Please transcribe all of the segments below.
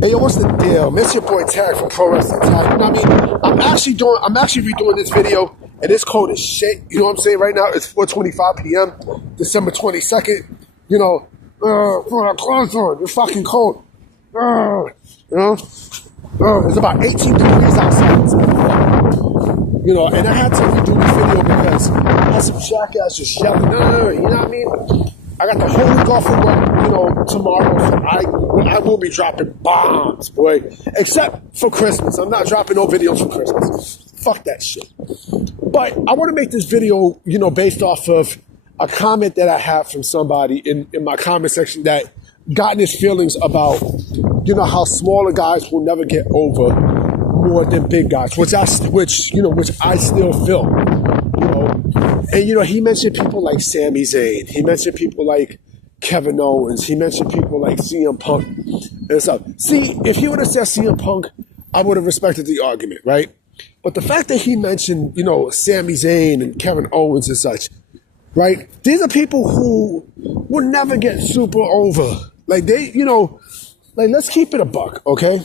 Hey, yo, what's the deal? Miss your boy Tag from Pro Wrestling Tag. You know what I mean? I'm actually redoing this video, and it's cold as shit. You know what I'm saying? Right now, it's 4:25 p.m., December 22nd. You know, put our clothes on. It's fucking cold. You know? It's about 18 degrees outside. You know, and I had to redo this video because I had some jackass just yelling, you know what I mean? I got the whole week off of work, you know, tomorrow. So I will be dropping bombs, boy. Except for Christmas. I'm not dropping no videos for Christmas. Fuck that shit. But I want to make this video, you know, based off of a comment that I have from somebody in my comment section that gotten his feelings about, you know, how smaller guys will never get over more than big guys, which I still feel, you know. And, you know, he mentioned people like Sami Zayn. He mentioned people like Kevin Owens. He mentioned people like CM Punk and stuff. See, if he would have said CM Punk, I would have respected the argument, right? But the fact that he mentioned, you know, Sami Zayn and Kevin Owens and such, right? These are people who will never get super over. Like, they, you know, like, let's keep it a buck, okay?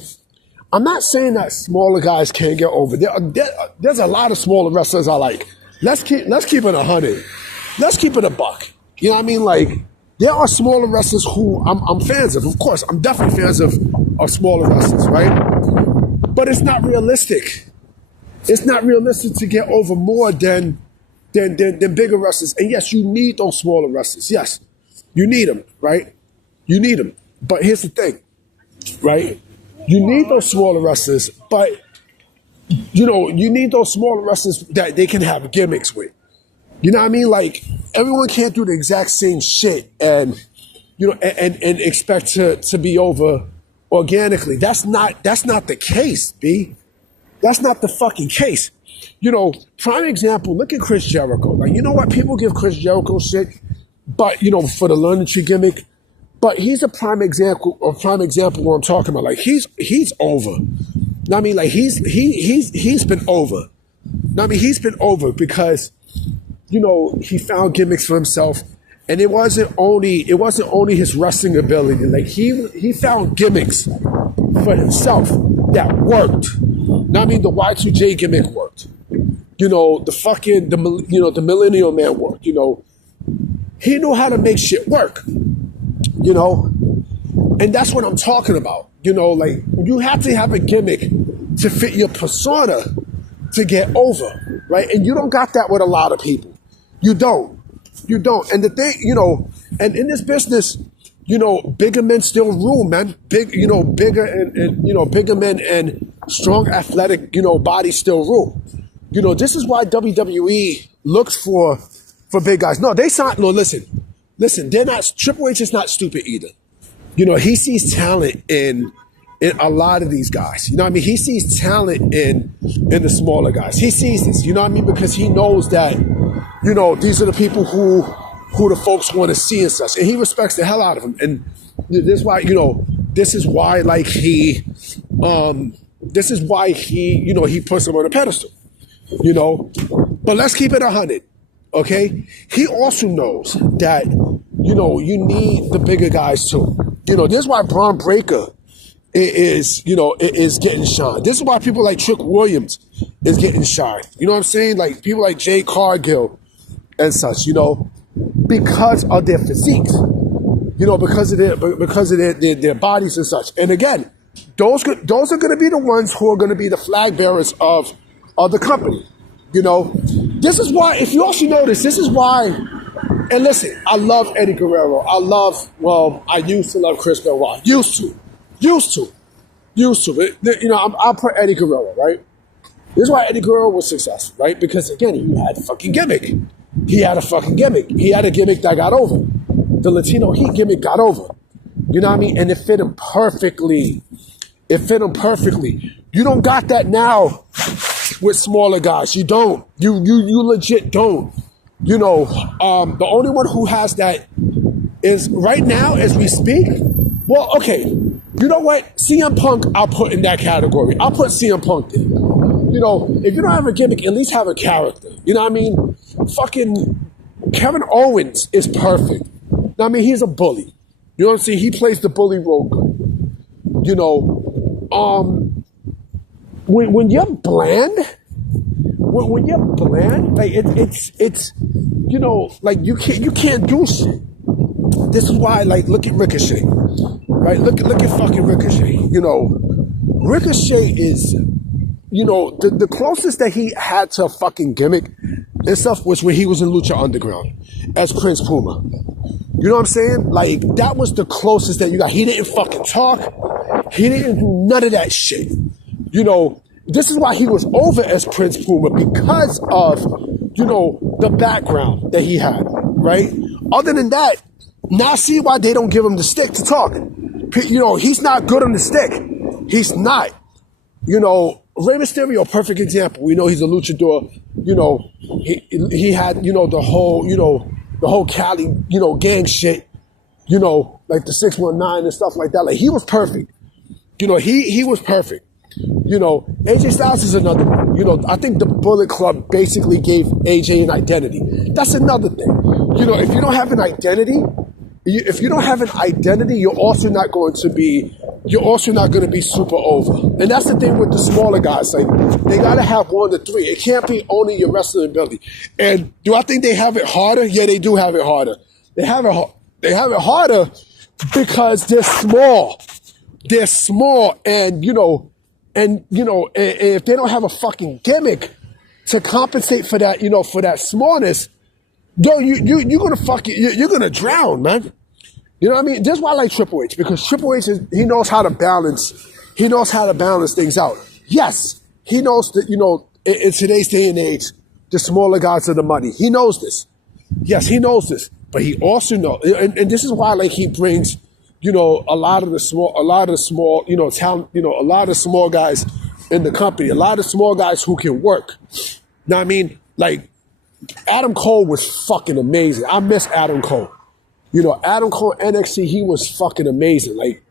I'm not saying that smaller guys can't get over. There's a lot of smaller wrestlers I like. Let's keep it 100. Let's keep it a buck. You know what I mean? Like, there are smaller wrestlers who I'm fans of. Of course, I'm definitely fans of smaller wrestlers, right? But it's not realistic. It's not realistic to get over more than bigger wrestlers. And yes, you need those smaller wrestlers. Yes, you need them, right? You need them. But here's the thing, right? You need those smaller wrestlers, but, you know, you need those smaller wrestlers that they can have gimmicks with. You know what I mean? Like, everyone can't do the exact same shit and, you know, and expect to be over organically. That's not the case, B. That's not the fucking case. You know, prime example, look at Chris Jericho. Like, you know what? People give Chris Jericho shit, but, you know, for the learning tree gimmick. But he's a prime example what I'm talking about. Like, he's over. I mean, like, he's been over. I mean, he's been over because, you know, he found gimmicks for himself, and it wasn't only his wrestling ability. Like, he found gimmicks for himself that worked. I mean, the Y2J gimmick worked. You know, the Millennial Man worked. You know, he knew how to make shit work. You know, and that's what I'm talking about. You know, like, you have to have a gimmick to fit your persona to get over, right? And you don't got that with a lot of people. You don't. And the thing, you know, and in this business, you know, bigger men still rule, man. Bigger men and strong athletic, you know, bodies still rule. You know, this is why WWE looks for big guys. No, listen, they're not, Triple H is not stupid either. You know, he sees talent in a lot of these guys. You know what I mean? He sees talent in the smaller guys. He sees this, you know what I mean? Because he knows that, you know, these are the people who the folks want to see and such. And he respects the hell out of them. And this is why, you know, this is why he puts them on a pedestal, you know? But let's keep it 100. Okay, he also knows that, you know, you need the bigger guys too. You know, this is why Braun Breaker is getting shine. This is why people like Trick Williams is getting shine. You know what I'm saying? Like, people like Jay Cargill and such. You know, because of their physiques. You know, because of their bodies and such. And again, those are going to be the ones who are going to be the flag bearers of the company. You know, this is why, if you also notice, this is why, and listen, I love Eddie Guerrero. I used to love Chris Benoit. Used to. But, you know, I'll put Eddie Guerrero, right? This is why Eddie Guerrero was successful, right? Because, again, he had a fucking gimmick. He had a gimmick that got over. The Latino Heat gimmick got over. You know what I mean? And it fit him perfectly. You don't got that now with smaller guys. You don't. You legit don't. You know, the only one who has that is right now as we speak. Well, okay. You know what? CM Punk, I'll put in that category. I'll put CM Punk there. You know, if you don't have a gimmick, at least have a character. You know what I mean? Fucking Kevin Owens is perfect. I mean, he's a bully. You know what I'm saying? He plays the bully role good. You know, when you're bland, when you're bland, like it's you know, like you can't do shit. This is why, like, look at Ricochet, right? Look at fucking Ricochet. You know, Ricochet is, you know, the closest that he had to a fucking gimmick and stuff was when he was in Lucha Underground as Prince Puma. You know what I'm saying? Like, that was the closest that you got. He didn't fucking talk. He didn't do none of that shit. You know, this is why he was over as Prince Puma, because of, you know, the background that he had, right? Other than that, now see why they don't give him the stick to talk. You know, he's not good on the stick. He's not. You know, Rey Mysterio, perfect example. We know he's a luchador. You know, he had, you know, the whole Cali, you know, gang shit, you know, like the 619 and stuff like that. Like, he was perfect. You know, he was perfect. You know, AJ Styles is another one. You know, I think the Bullet Club basically gave AJ an identity. That's another thing. You know, if you don't have an identity, you're also not going to be super over. And that's the thing with the smaller guys. Like, they got to have 1 to 3. It can't be only your wrestling ability. And do I think they have it harder? Yeah, they do have it harder. They have it harder because they're small. They're small, and if they don't have a fucking gimmick to compensate for that, you know, for that smallness, yo, you're gonna drown, man. You know what I mean? That's why I like Triple H, because Triple H he knows how to balance things out. Yes, he knows that, you know, in today's day and age, the smaller guys are the money. He knows this. Yes, he knows this, but he also knows, and this is why, like, he brings, you know, a lot of the small, you know, talent, you know, a lot of small guys in the company, a lot of small guys who can work. Now, I mean, like, Adam Cole was fucking amazing. I miss Adam Cole. You know, Adam Cole NXT, he was fucking amazing. Like,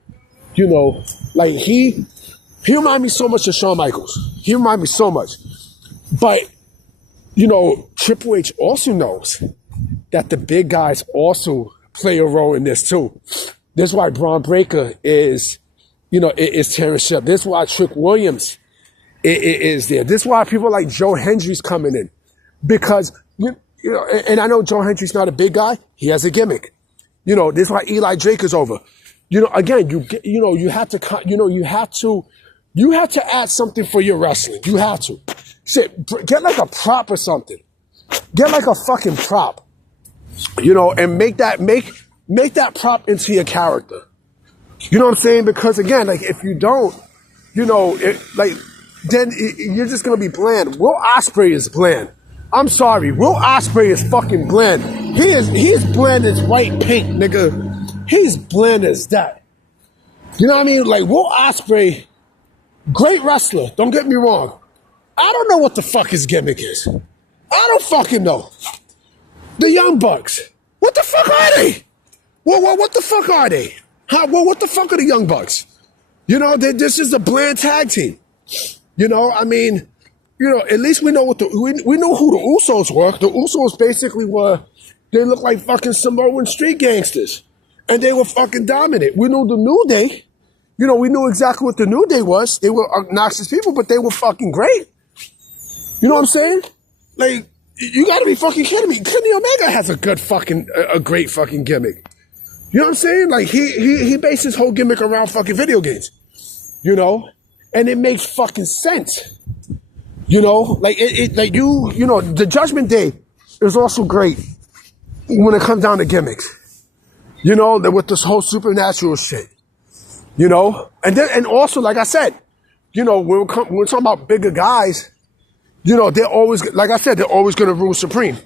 you know, like he reminded me so much of Shawn Michaels. He reminded me so much. But, you know, Triple H also knows that the big guys also play a role in this too. This is why Braun Breaker is, you know, is tearing shit. This is why Trick Williams is there. This is why people like Joe Hendry's coming in. Because, you know, and I know Joe Hendry's not a big guy. He has a gimmick. You know, this is why Eli Drake is over. You know, again, you have to add something for your wrestling. You have to. Shit, get like a prop or something. Get like a fucking prop. You know, and make that prop into your character. You know what I'm saying? Because again, like, if you don't, you know, then you're just gonna be bland. Will Ospreay is bland. I'm sorry, Will Ospreay is fucking bland. He's bland as white paint, nigga. He's bland as that. You know what I mean? Like, Will Ospreay, great wrestler. Don't get me wrong. I don't know what the fuck his gimmick is. I don't fucking know. The Young Bucks. What the fuck are they? What the fuck are they? What the fuck are the Young Bucks? You know, this is a bland tag team. You know, I mean, you know, at least we know we know who the Usos were. The Usos basically they looked like fucking Samoan street gangsters. And they were fucking dominant. We knew the New Day. You know, we knew exactly what the New Day was. They were obnoxious people, but they were fucking great. You know what I'm saying? Like, you gotta be fucking kidding me. Kenny Omega has a great fucking gimmick. You know what I'm saying? Like, he based his whole gimmick around fucking video games. You know? And it makes fucking sense. You know? Like, you know, the Judgment Day is also great when it comes down to gimmicks. You know, with this whole supernatural shit. You know? And also, like I said, you know, when we're talking about bigger guys, you know, they're always, like I said, they're always going to rule supreme.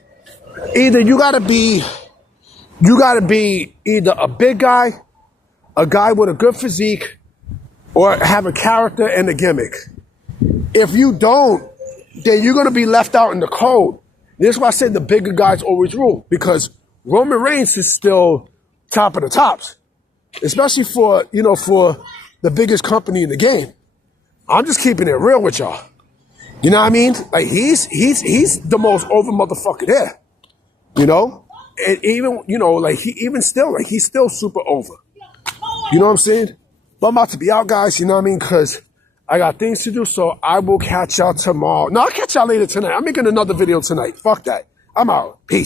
Either you got to be either a big guy, a guy with a good physique, or have a character and a gimmick. If you don't, then you're going to be left out in the cold. This is why I said the bigger guys always rule, because Roman Reigns is still top of the tops, especially for the biggest company in the game. I'm just keeping it real with y'all. You know what I mean? Like, he's the most over motherfucker there. You know? And even, you know, like, he's still super over. You know what I'm saying? But I'm about to be out, guys, you know what I mean? Because I got things to do, so I will catch y'all tomorrow. No, I'll catch y'all later tonight. I'm making another video tonight. Fuck that. I'm out. Peace.